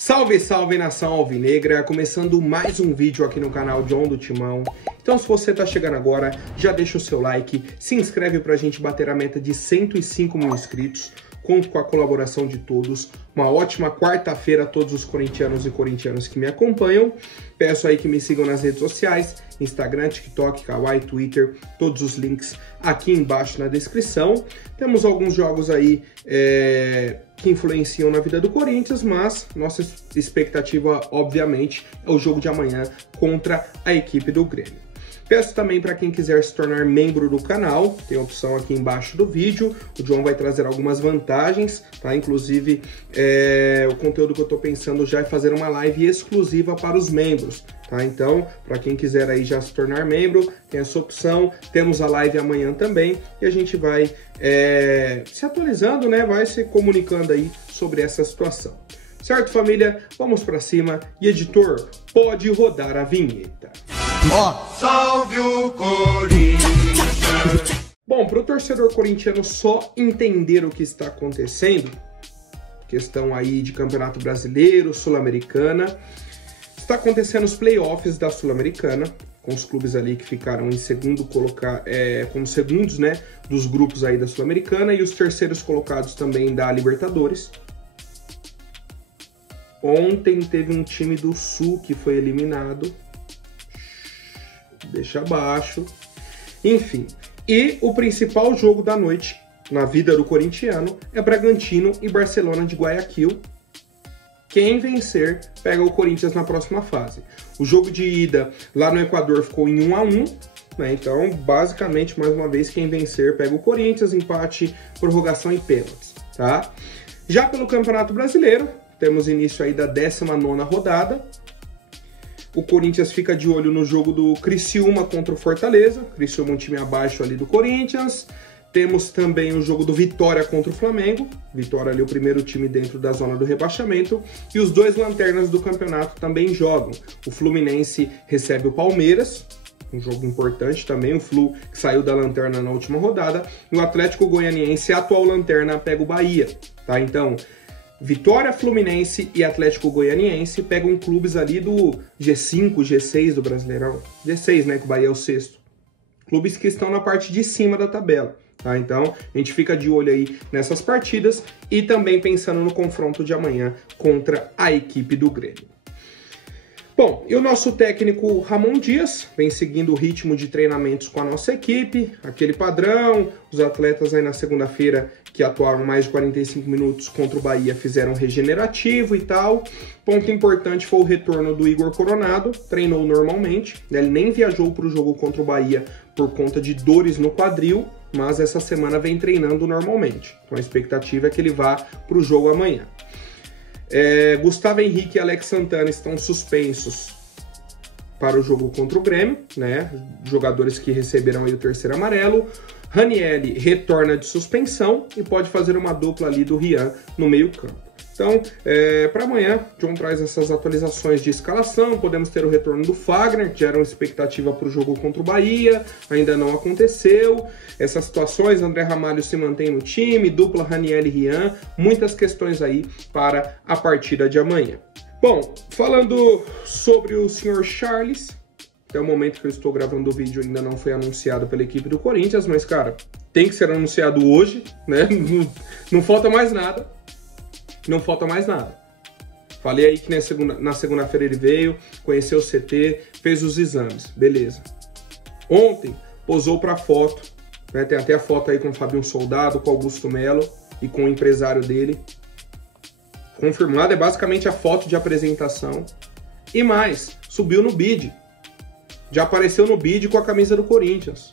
Salve, salve nação alvinegra, começando mais um vídeo aqui no canal John do Timão. Então se você tá chegando agora, já deixa o seu like, se inscreve pra gente bater a meta de 105 mil inscritos. Conto com a colaboração de todos. Uma ótima quarta-feira a todos os corintianos e corintianas que me acompanham. Peço aí que me sigam nas redes sociais, Instagram, TikTok, Kawaii, Twitter, todos os links aqui embaixo na descrição. Temos alguns jogos aí que influenciam na vida do Corinthians, mas nossa expectativa, obviamente, é o jogo de amanhã contra a equipe do Grêmio. Peço também para quem quiser se tornar membro do canal, tem a opção aqui embaixo do vídeo. O João vai trazer algumas vantagens, tá? Inclusive, o conteúdo que eu estou pensando já é fazer uma live exclusiva para os membros, tá? Então, para quem quiser aí já se tornar membro, tem essa opção. Temos a live amanhã também e a gente vai se atualizando, né? Vai se comunicando aí sobre essa situação. Certo, família? Vamos para cima. E editor, pode rodar a vinheta. Salve o Corinthians! Bom, para o torcedor corintiano só entender o que está acontecendo, questão aí de Campeonato Brasileiro, Sul-Americana, está acontecendo os playoffs da Sul-Americana, com os clubes ali que ficaram em segundo como segundos, né, dos grupos aí da Sul-Americana e os terceiros colocados também da Libertadores. Ontem teve um time do Sul que foi eliminado. Deixa abaixo. Enfim, e o principal jogo da noite na vida do corintiano é Bragantino e Barcelona de Guayaquil. Quem vencer pega o Corinthians na próxima fase. O jogo de ida lá no Equador ficou em 1-1, né? Então, basicamente, mais uma vez, quem vencer pega o Corinthians, empate, prorrogação e pênaltis, tá? Já pelo Campeonato Brasileiro, temos início aí da 19ª rodada. O Corinthians fica de olho no jogo do Criciúma contra o Fortaleza. Criciúma é um time abaixo ali do Corinthians. Temos também o jogo do Vitória contra o Flamengo. Vitória ali o primeiro time dentro da zona do rebaixamento. E os dois lanternas do campeonato também jogam. O Fluminense recebe o Palmeiras. Um jogo importante também. O Flu que saiu da lanterna na última rodada. E o Atlético Goianiense, atual lanterna, pega o Bahia. Tá? Então, Vitória, Fluminense e Atlético Goianiense pegam clubes ali do G5, G6 do Brasileirão. G6, né, que o Bahia é o sexto. Clubes que estão na parte de cima da tabela, tá? Então, a gente fica de olho aí nessas partidas e também pensando no confronto de amanhã contra a equipe do Grêmio. Bom, e o nosso técnico Ramon Dias vem seguindo o ritmo de treinamentos com a nossa equipe, aquele padrão. Os atletas aí na segunda-feira que atuaram mais de 45 minutos contra o Bahia fizeram regenerativo e tal. Ponto importante foi o retorno do Igor Coronado, treinou normalmente, né? Ele nem viajou para o jogo contra o Bahia por conta de dores no quadril, mas essa semana vem treinando normalmente. Então a expectativa é que ele vá para o jogo amanhã. Gustavo Henrique e Alex Santana estão suspensos para o jogo contra o Grêmio, né? Jogadores que receberam aí o terceiro amarelo. Ranieri retorna de suspensão e pode fazer uma dupla ali do Rian no meio-campo. Então, para amanhã, John traz essas atualizações de escalação. Podemos ter o retorno do Fagner, que já era uma expectativa para o jogo contra o Bahia, ainda não aconteceu. Essas situações, André Ramalho se mantém no time, dupla Ranieri e Rian, muitas questões aí para a partida de amanhã. Bom, falando sobre o senhor Charles, até o momento que eu estou gravando o vídeo ainda não foi anunciado pela equipe do Corinthians, mas, cara, tem que ser anunciado hoje, né? Não falta mais nada. Não falta mais nada. Falei aí que na segunda-feira ele veio, conheceu o CT, fez os exames, beleza. Ontem, posou para foto, né? Tem até a foto aí com o Fabinho Soldado, com o Augusto Melo e com o empresário dele. Confirmado, é basicamente a foto de apresentação. E mais, subiu no bid. Já apareceu no bid com a camisa do Corinthians.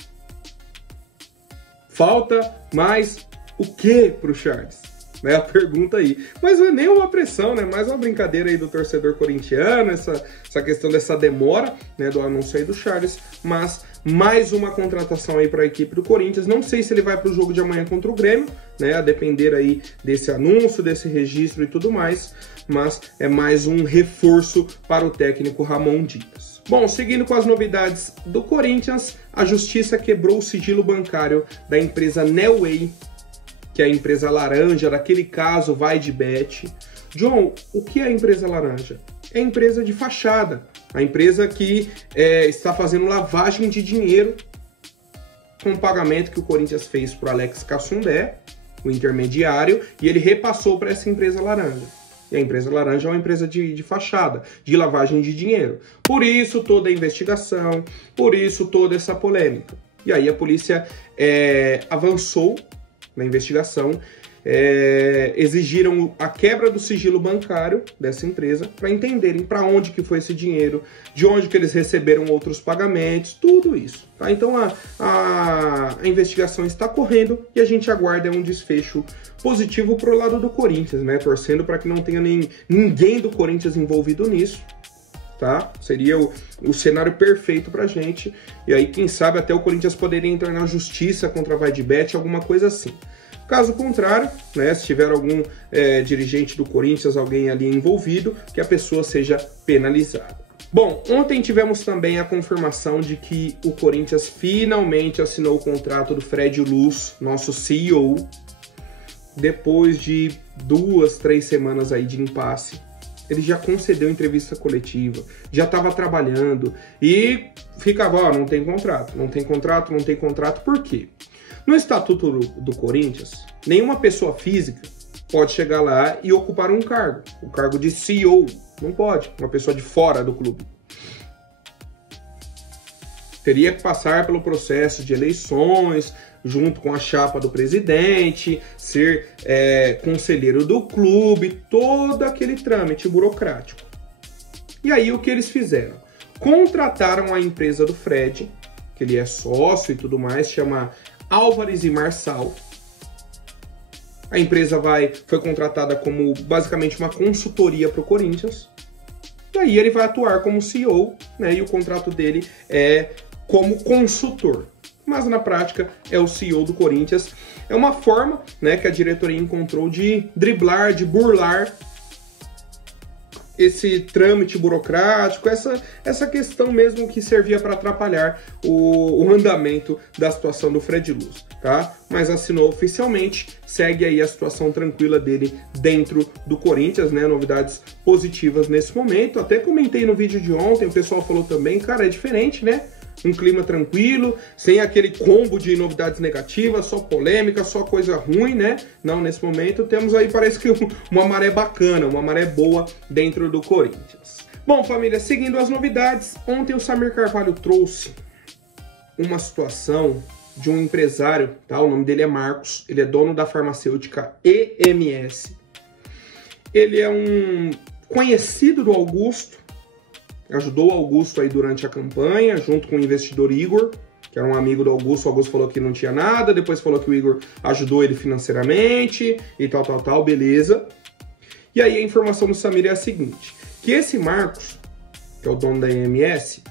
Falta mais o que pro Charles? É a pergunta aí. Mas não é nem uma pressão, né? Mais uma brincadeira aí do torcedor corintiano, essa questão dessa demora, né, do anúncio aí do Charles, mas mais uma contratação aí para a equipe do Corinthians. Não sei se ele vai para o jogo de amanhã contra o Grêmio, né, a depender aí desse anúncio, desse registro e tudo mais, mas é mais um reforço para o técnico Ramon Dias. Bom, seguindo com as novidades do Corinthians, a Justiça quebrou o sigilo bancário da empresa Nelway, que é a empresa laranja daquele caso Vai de Bet. John, o que é a empresa laranja? É a empresa de fachada, a empresa que está fazendo lavagem de dinheiro com o pagamento que o Corinthians fez para o Alex Cassundé, o intermediário, e ele repassou para essa empresa laranja. E a empresa laranja é uma empresa de fachada, de lavagem de dinheiro. Por isso toda a investigação, por isso toda essa polêmica. E aí a polícia avançou na investigação, exigiram a quebra do sigilo bancário dessa empresa para entenderem para onde que foi esse dinheiro, de onde que eles receberam outros pagamentos, tudo isso. Tá? Então a investigação está correndo e a gente aguarda um desfecho positivo para o lado do Corinthians, né? Torcendo para que não tenha ninguém do Corinthians envolvido nisso. Tá? Seria o cenário perfeito pra gente. E aí, quem sabe, até o Corinthians poderia entrar na justiça contra a Vaidbet, alguma coisa assim. Caso contrário, né, se tiver algum dirigente do Corinthians, alguém ali envolvido, que a pessoa seja penalizada. Bom, ontem tivemos também a confirmação de que o Corinthians finalmente assinou o contrato do Fred Luz, nosso CEO, depois de 2, 3 semanas aí de impasse. Ele já concedeu entrevista coletiva, já estava trabalhando e ficava, ó, não tem contrato, não tem contrato, não tem contrato. Por quê? No Estatuto do Corinthians, nenhuma pessoa física pode chegar lá e ocupar um cargo, o cargo de CEO. Não pode, uma pessoa de fora do clube. Teria que passar pelo processo de eleições, junto com a chapa do presidente, ser conselheiro do clube, todo aquele trâmite burocrático. E aí o que eles fizeram? Contrataram a empresa do Fred, que ele é sócio e tudo mais, chama Álvares e Marçal. A empresa foi contratada como basicamente uma consultoria para o Corinthians. E aí ele vai atuar como CEO, né? E o contrato dele é como consultor. Mas na prática é o CEO do Corinthians. É uma forma, né, que a diretoria encontrou de driblar, de burlar esse trâmite burocrático, essa questão mesmo que servia para atrapalhar o andamento da situação do Fred Luz, tá? Mas assinou oficialmente, segue aí a situação tranquila dele dentro do Corinthians, né? Novidades positivas nesse momento. Até comentei no vídeo de ontem, o pessoal falou também, cara, é diferente, né? Um clima tranquilo, sem aquele combo de novidades negativas, só polêmica, só coisa ruim, né? Não, nesse momento temos aí, parece que uma maré bacana, uma maré boa dentro do Corinthians. Bom, família, seguindo as novidades, ontem o Samir Carvalho trouxe uma situação de um empresário, tá? O nome dele é Marcos, ele é dono da farmacêutica EMS. Ele é um conhecido do Augusto, ajudou o Augusto aí durante a campanha, junto com o investidor Igor, que era um amigo do Augusto. O Augusto falou que não tinha nada, depois falou que o Igor ajudou ele financeiramente e tal, beleza. E aí a informação do Samir é a seguinte, que esse Marcos, que é o dono da EMS,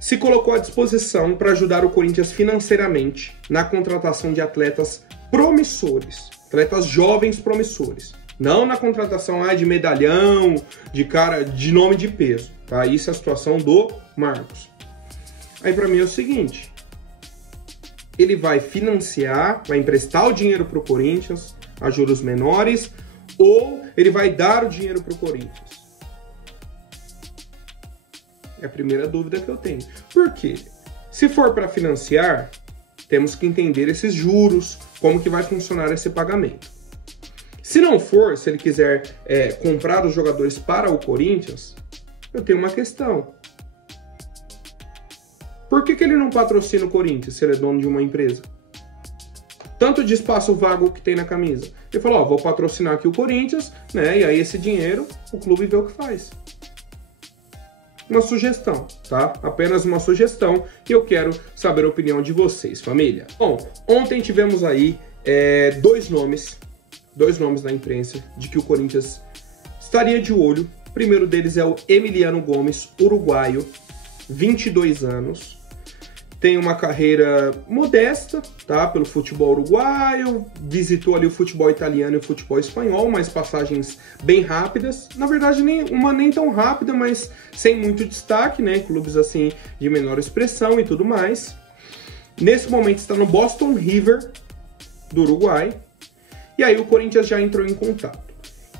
se colocou à disposição para ajudar o Corinthians financeiramente na contratação de atletas promissores, atletas jovens promissores. Não na contratação de medalhão, de cara de nome de peso. Tá? Isso é a situação do Marcos. Aí para mim é o seguinte, ele vai financiar, vai emprestar o dinheiro para o Corinthians a juros menores, ou ele vai dar o dinheiro para o Corinthians? É a primeira dúvida que eu tenho. Por quê? Se for para financiar, temos que entender esses juros, como que vai funcionar esse pagamento. Se não for, se ele quiser comprar os jogadores para o Corinthians, eu tenho uma questão. Por que ele não patrocina o Corinthians se ele é dono de uma empresa? Tanto de espaço vago que tem na camisa. Ele falou, ó, vou patrocinar aqui o Corinthians, né? E aí esse dinheiro, o clube vê o que faz. Uma sugestão, tá? Apenas uma sugestão e eu quero saber a opinião de vocês, família. Bom, ontem tivemos aí dois nomes na imprensa de que o Corinthians estaria de olho. O primeiro deles é o Emiliano Gomes, uruguaio, 22 anos. Tem uma carreira modesta, tá? Pelo futebol uruguaio, visitou ali o futebol italiano e o futebol espanhol, mas passagens bem rápidas. Na verdade, nem tão rápida, mas sem muito destaque, né? Clubes assim de menor expressão e tudo mais. Nesse momento está no Boston River do Uruguai. E aí o Corinthians já entrou em contato.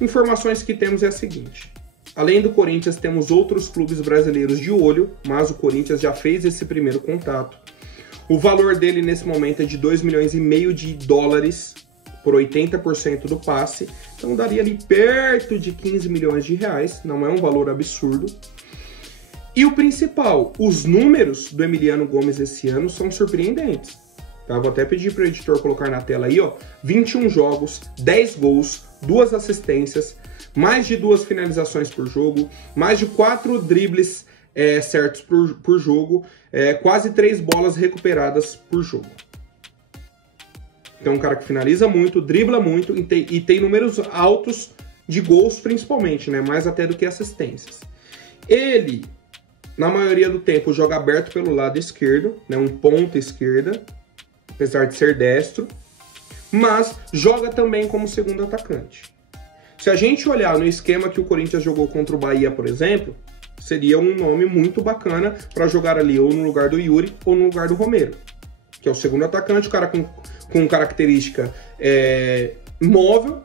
Informações que temos é a seguinte: além do Corinthians, temos outros clubes brasileiros de olho, mas o Corinthians já fez esse primeiro contato. O valor dele nesse momento é de 2,5 milhões de dólares por 80% do passe, então daria ali perto de 15 milhões de reais, não é um valor absurdo. E o principal, os números do Emiliano Gomes esse ano são surpreendentes. Tá? Vou até pedir para o editor colocar na tela aí, ó, 21 jogos, 10 gols, 2 assistências, mais de 2 finalizações por jogo, mais de 4 dribles certos por jogo, quase 3 bolas recuperadas por jogo. Então é um cara que finaliza muito, dribla muito e tem números altos de gols principalmente, né? Mais até do que assistências. Ele, na maioria do tempo, joga aberto pelo lado esquerdo, né? Um ponta esquerda, apesar de ser destro, mas joga também como segundo atacante. Se a gente olhar no esquema que o Corinthians jogou contra o Bahia, por exemplo, seria um nome muito bacana para jogar ali ou no lugar do Yuri ou no lugar do Romero, que é o segundo atacante, o cara com característica móvel,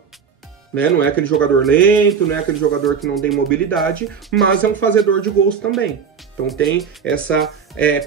né? Não é aquele jogador lento, não é aquele jogador que não tem mobilidade, mas é um fazedor de gols também. Então tem essa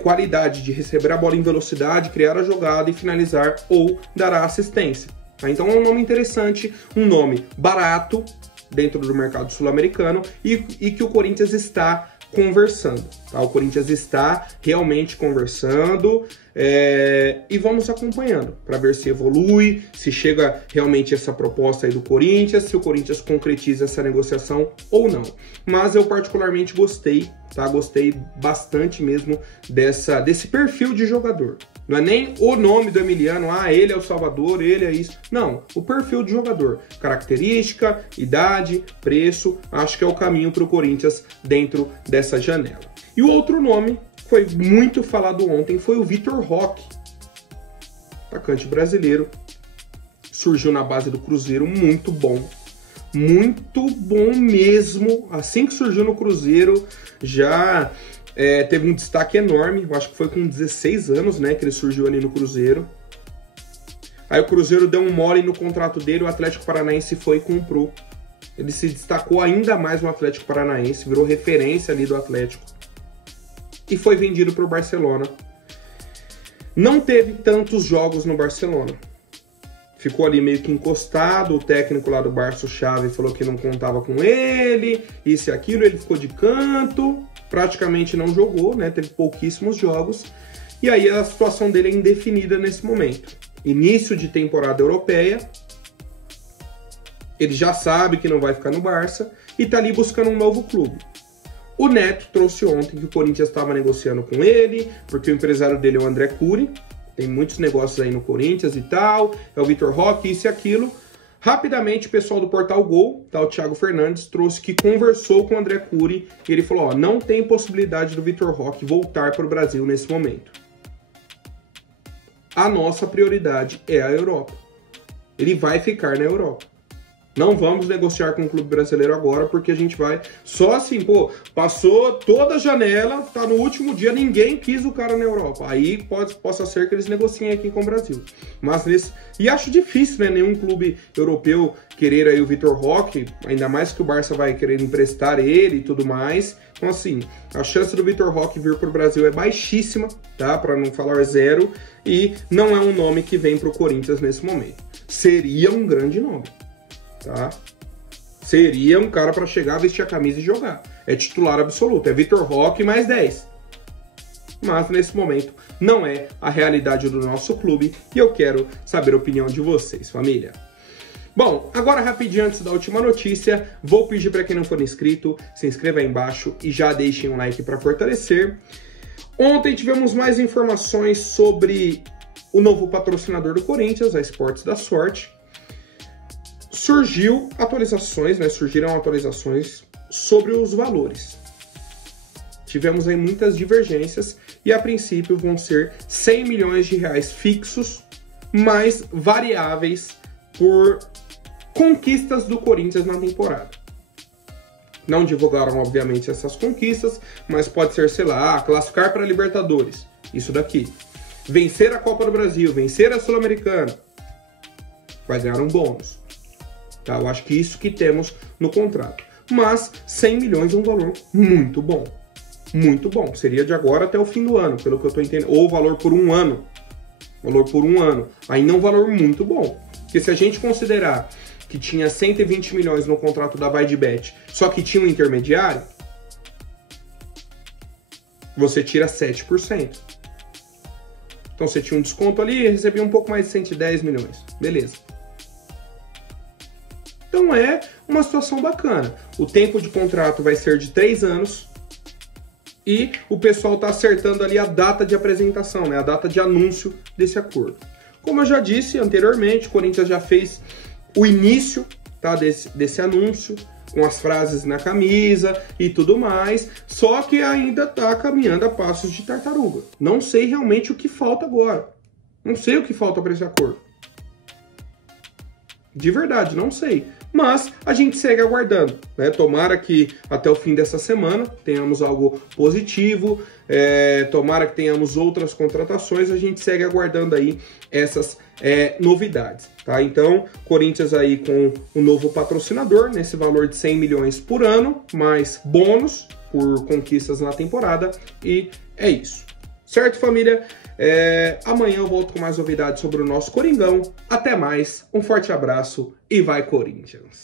qualidade de receber a bola em velocidade, criar a jogada e finalizar ou dar a assistência. Tá? Então é um nome interessante, um nome barato dentro do mercado sul-americano e que o Corinthians está conversando. Tá? O Corinthians está realmente conversando e vamos acompanhando para ver se evolui, se chega realmente essa proposta aí do Corinthians, se o Corinthians concretiza essa negociação ou não. Mas eu particularmente gostei, tá? Gostei bastante mesmo desse perfil de jogador. Não é nem o nome do Emiliano, ele é o Salvador, ele é isso. Não, o perfil de jogador. Característica, idade, preço, acho que é o caminho para o Corinthians dentro dessa janela. E o outro nome, foi muito falado ontem, foi o Vitor Roque, atacante brasileiro. Surgiu na base do Cruzeiro, muito bom mesmo. Assim que surgiu no Cruzeiro, já teve um destaque enorme. Eu acho que foi com 16 anos, né, que ele surgiu ali no Cruzeiro. Aí o Cruzeiro deu um mole no contrato dele, o Atlético Paranaense foi e comprou. Ele se destacou ainda mais no Atlético Paranaense, virou referência ali do Atlético. E foi vendido para o Barcelona. Não teve tantos jogos no Barcelona. Ficou ali meio que encostado, o técnico lá do Barça, o Xavi, falou que não contava com ele, isso e aquilo, ele ficou de canto, praticamente não jogou, né? Teve pouquíssimos jogos. E aí a situação dele é indefinida nesse momento. Início de temporada europeia, ele já sabe que não vai ficar no Barça e tá ali buscando um novo clube. O Neto trouxe ontem que o Corinthians estava negociando com ele, porque o empresário dele é o André Curi, tem muitos negócios aí no Corinthians e tal, é o Vitor Roque, isso e aquilo. Rapidamente o pessoal do Portal Gol, tá, o Thiago Fernandes, trouxe que conversou com o André Curi e ele falou, não tem possibilidade do Vitor Roque voltar para o Brasil nesse momento. A nossa prioridade é a Europa. Ele vai ficar na Europa. Não vamos negociar com o clube brasileiro agora, porque a gente vai... Só assim, passou toda a janela, tá no último dia, ninguém quis o cara na Europa. Aí possa ser que eles negociem aqui com o Brasil. Mas e acho difícil, né? Nenhum clube europeu querer aí o Vitor Roque, ainda mais que o Barça vai querer emprestar ele e tudo mais. Então, assim, a chance do Vitor Roque vir pro Brasil é baixíssima, tá? Para não falar zero. E não é um nome que vem pro Corinthians nesse momento. Seria um grande nome. Tá? Seria um cara para chegar, vestir a camisa e jogar. É titular absoluto, é Vitor Roque mais 10. Mas nesse momento não é a realidade do nosso clube e eu quero saber a opinião de vocês, família. Bom, agora rapidinho antes da última notícia, vou pedir para quem não for inscrito, se inscreva aí embaixo e já deixem um like para fortalecer. Ontem tivemos mais informações sobre o novo patrocinador do Corinthians, a Esportes da Sorte. Surgiram atualizações sobre os valores. Tivemos aí muitas divergências e a princípio vão ser 100 milhões de reais fixos, mais variáveis por conquistas do Corinthians na temporada. Não divulgaram, obviamente, essas conquistas, mas pode ser, sei lá, classificar para a Libertadores, isso daqui. Vencer a Copa do Brasil, vencer a Sul-Americana, vai ganhar um bônus. tá? Eu acho que isso que temos no contrato. Mas 100 milhões é um valor muito bom. Muito bom. Seria de agora até o fim do ano, pelo que eu estou entendendo. Ou valor por um ano. Valor por um ano. Ainda é um valor muito bom. Porque se a gente considerar que tinha 120 milhões no contrato da VaiDeBet, só que tinha um intermediário, você tira 7%. Então você tinha um desconto ali e recebia um pouco mais de 110 milhões. Beleza. Então é uma situação bacana. O tempo de contrato vai ser de 3 anos e o pessoal está acertando ali a data de apresentação, né? A data de anúncio desse acordo. Como eu já disse anteriormente, o Corinthians já fez o início, tá, desse anúncio, com as frases na camisa e tudo mais, só que ainda está caminhando a passos de tartaruga. Não sei realmente o que falta agora. Não sei o que falta para esse acordo. De verdade, não sei. Mas a gente segue aguardando, né? Tomara que até o fim dessa semana tenhamos algo positivo, tomara que tenhamos outras contratações, a gente segue aguardando aí essas novidades, tá? Então, Corinthians aí com um novo patrocinador, nesse valor de 100 milhões por ano, mais bônus por conquistas na temporada, e é isso. Certo, família? Amanhã eu volto com mais novidades sobre o nosso Coringão. Até mais, um forte abraço e vai Corinthians!